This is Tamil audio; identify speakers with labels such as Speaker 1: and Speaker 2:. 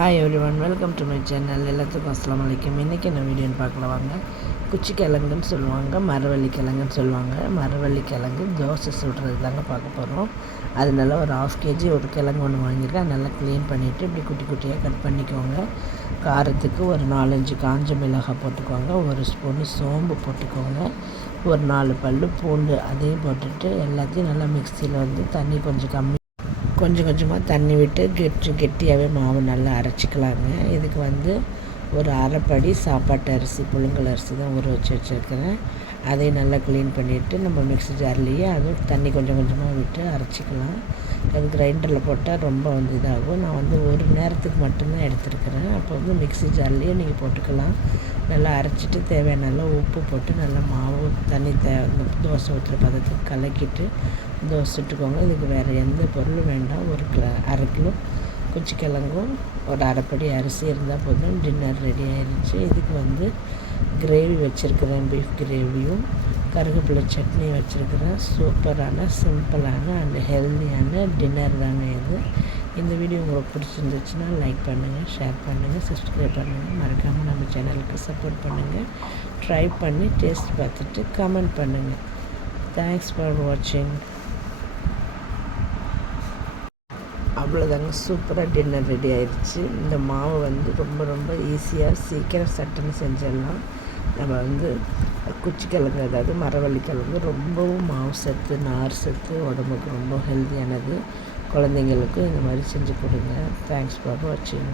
Speaker 1: Hi everyone welcome to my channel எல்லாத்துக்கும் அஸ்லாம் வலைக்கம் இன்றைக்கி என்ன வீடியோன்னு பார்க்கலாம் வாங்க. குச்சி கிழங்குன்னு சொல்லுவாங்க மரவள்ளி கிழங்குன்னு சொல்லுவாங்க. மரவள்ளி கிழங்கு தோசை சுடுறது தாங்க பார்க்க போகிறோம் அதனால ஒரு ஆஃப் கேஜி ஒரு கிழங்கு ஒன்று வாங்கியிருக்கேன். நல்லா க்ளீன் பண்ணிவிட்டு இப்படி குட்டி குட்டியாக கட் பண்ணிக்கோங்க. காரத்துக்கு ஒரு நாலஞ்சு காஞ்ச மிளகாய் போட்டுக்கோங்க. ஒரு ஸ்பூனு சோம்பு போட்டுக்கோங்க. ஒரு நாலு பல் பூண்டு அதையும் போட்டுட்டு எல்லாத்தையும் நல்லா மிக்சியில் வந்து தண்ணி கொஞ்சம் கம்மி கொஞ்சம் கொஞ்சமாக தண்ணி விட்டு கெட்டி கெட்டியாகவே மாவு நல்லா அரைச்சிக்கலாங்க. இதுக்கு வந்து ஒரு அரைப்படி சாப்பாட்டு அரிசி புழுங்கல் அரிசி தான் ஊற வச்சு வச்சுருக்கிறேன். அதையும் நல்லா க்ளீன் பண்ணிவிட்டு நம்ம மிக்ஸி ஜார்லேயே அதுவும் தண்ணி கொஞ்சம் கொஞ்சமாக விட்டு அரைச்சிக்கலாம். அது கிரைண்டரில் போட்டால் ரொம்ப வந்து இதாகும். நான் வந்து ஒரு நேரத்துக்கு மட்டும்தான் எடுத்துருக்கிறேன். அப்போ வந்து மிக்ஸி ஜார்லேயே நீங்கள் போட்டுக்கலாம். நல்லா அரைச்சிட்டு தேவையான நல்லா உப்பு போட்டு நல்லா மாவு தண்ணி தே தோசை ஊற்றுற பதத்துக்கு கலக்கிட்டு தோசை சுட்டுக்கோங்க. இதுக்கு வேறு எந்த பொருளும் வேண்டாம். ஒரு கிலோ அரை கிலோ குச்சிக்கிழங்கும் ஒரு அரைப்படி அரிசி இருந்தால் போதும். டின்னர் ரெடி ஆயிடுச்சு இதுக்கு வந்து கிரேவி வச்சுருக்கிறேன் பீஃப் கிரேவியும் கருகப்பிள்ளை சட்னி வச்சுருக்கிறேன். சூப்பரான சிம்பிளான அண்ட் ஹெல்த்தியான டின்னர் தாங்க இது. இந்த வீடியோ உங்களுக்கு பிடிச்சிருந்துச்சுன்னா லைக் பண்ணுங்கள் ஷேர் பண்ணுங்கள் சப்ஸ்கிரைப் பண்ணுங்கள் மறக்காமல் நம்ம சேனலுக்கு சப்போர்ட் பண்ணுங்கள் ட்ரை பண்ணி டேஸ்ட் பார்த்துட்டு கமெண்ட் பண்ணுங்கள் தேங்க்ஸ் ஃபார் வாட்சிங் அவ்வளோதாங்க சூப்பராக டின்னர் ரெடி ஆயிடுச்சு இந்த மாவு வந்து ரொம்ப ரொம்ப ஈஸியாக சீக்கிரம் சட்டுன்னு செஞ்சிடலாம் நம்ம வந்து குச்சிக்கிழங்கு அதாவது மரவள்ளி கிழங்கு ரொம்பவும் மாவு சத்து நார் சத்து உடம்புக்கு ரொம்ப ஹெல்த்தியானது குழந்தைங்களுக்கும் இந்த மாதிரி செஞ்சு கொடுங்க. தேங்க்ஸ் ஃபார் வாட்சிங்